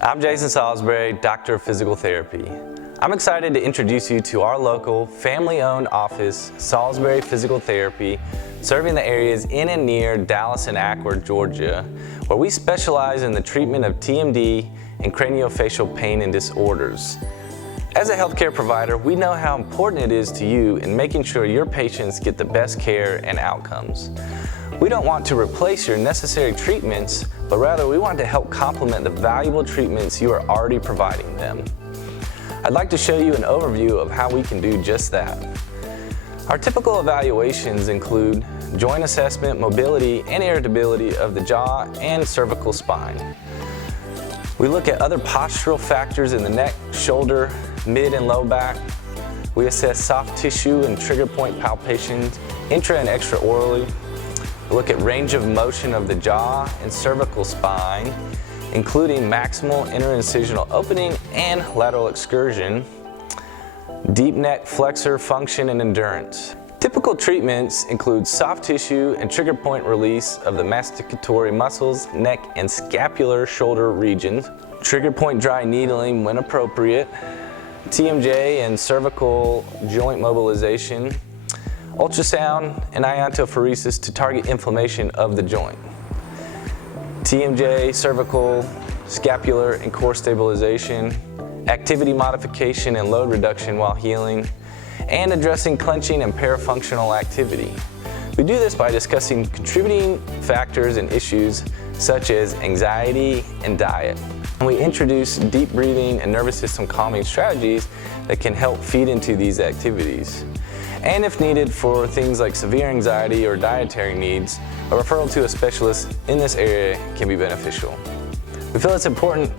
I'm Jason Salisbury, Doctor of Physical Therapy. I'm excited to introduce you to our local, family-owned office, Salisbury Physical Therapy, serving the areas in and near Dallas and Acworth, Georgia, where we specialize in the treatment of TMD and craniofacial pain and disorders. As a healthcare provider, we know how important it is to you in making sure your patients get the best care and outcomes. We don't want to replace your necessary treatments, but rather we want to help complement the valuable treatments you are already providing them. I'd like to show you an overview of how we can do just that. Our typical evaluations include joint assessment, mobility, and irritability of the jaw and cervical spine. We look at other postural factors in the neck, shoulder, mid and low back. We assess soft tissue and trigger point palpations, intra and extraorally. We look at range of motion of the jaw and cervical spine, including maximal interincisional opening and lateral excursion, deep neck flexor function and endurance. Typical treatments include soft tissue and trigger point release of the masticatory muscles, neck and scapular shoulder regions, trigger point dry needling when appropriate, TMJ and cervical joint mobilization, ultrasound and iontophoresis to target inflammation of the joint. TMJ, cervical, scapular, and core stabilization, activity modification and load reduction while healing, and addressing clenching and parafunctional activity. We do this by discussing contributing factors and issues such as anxiety and diet. And we introduce deep breathing and nervous system calming strategies that can help feed into these activities. And if needed for things like severe anxiety or dietary needs, a referral to a specialist in this area can be beneficial. We feel it's important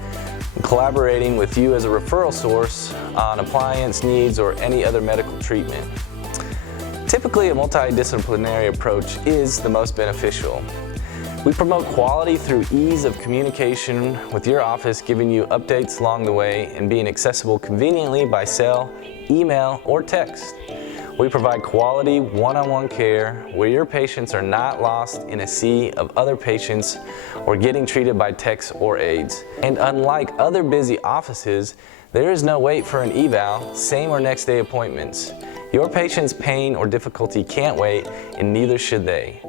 collaborating with you as a referral source on appliance needs or any other medical treatment. Typically, a multidisciplinary approach is the most beneficial. We promote quality through ease of communication with your office, giving you updates along the way and being accessible conveniently by cell, email, or text. We provide quality one-on-one care where your patients are not lost in a sea of other patients or getting treated by techs or aides. And unlike other busy offices, there is no wait for an eval, same or next day appointments. Your patient's pain or difficulty can't wait, and neither should they.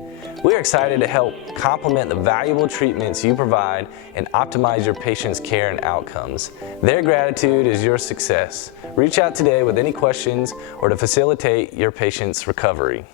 We're excited to help complement the valuable treatments you provide and optimize your patients' care and outcomes. Their gratitude is your success. Reach out today with any questions or to facilitate your patient's recovery.